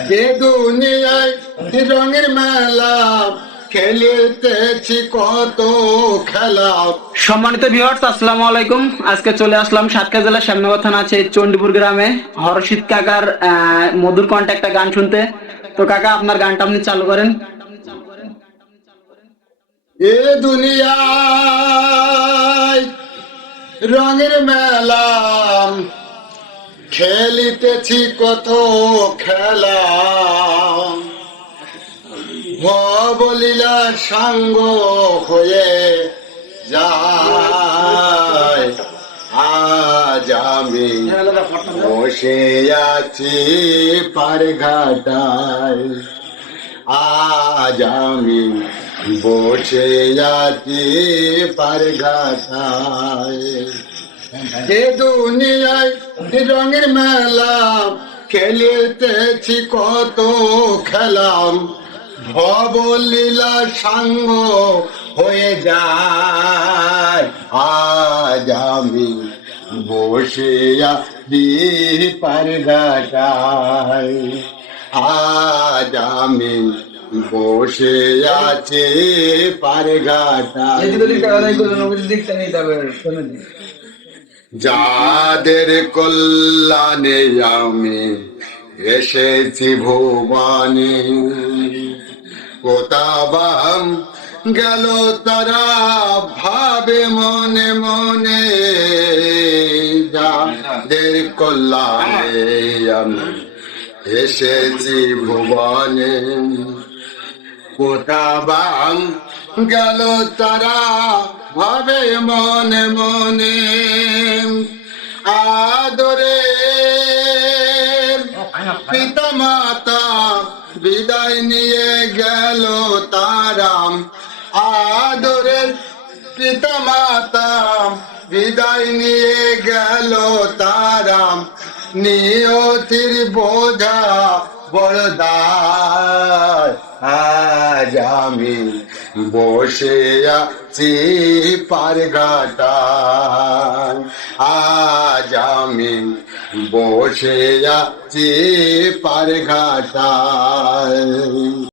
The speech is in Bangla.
এ দুনিয়ায় রঙের মেলা খেলিতেছি কত খেলা। সম্মানিত ভিউয়ার্স, আসসালামু আলাইকুম। আজকে চলে আসলাম সাতক্ষীরা জেলার শ্যামনগর থানা আছে চণ্ডীপুর গ্রামে হরশিদ কাকার মধুর কণ্ঠে একটা গান শুনতে। তো কাকা, আপনার গানটা আপনি চালু করেন। এ দুনিয়ায় রঙের মেলা খেলিতেছি কত খেলা। ভবলীলা সাঙ্গ হয়ে যায়। আজ আমি বসে আছি পার ঘাটায়। আজ আমি বসে আছি পার ঘাটায়। যে দুনিয়ায় রঙের মেলা খেলিতেছি কত খেলাম। ভবলীলা সাঙ্গ হয়ে যায়। আজ আমি বসে আছি পার ঘাটায়। আজ আমি বসে আছি পার ঘাটায়। যাদের কল্যাণে আমি এসেছি ভুবনে, কোথাবাম গেল তারা ভাবে মনে মনে। যাদের কল্যাণে আমি এসেছি ভুবনে, কোথাবাম গেল তারা ভাবে মনে মনে। আদরে পিতা মাতা বিদায় নিয়ে গেল তারাম। আদরের পিতা মাতা বিদায় নিয়ে গেল তারাম। নিয়তির বোঝা বড়দায়। আজ আমি বসে আছি পার ঘাটায়। আজ আমি বসে আছি পার ঘাটায়।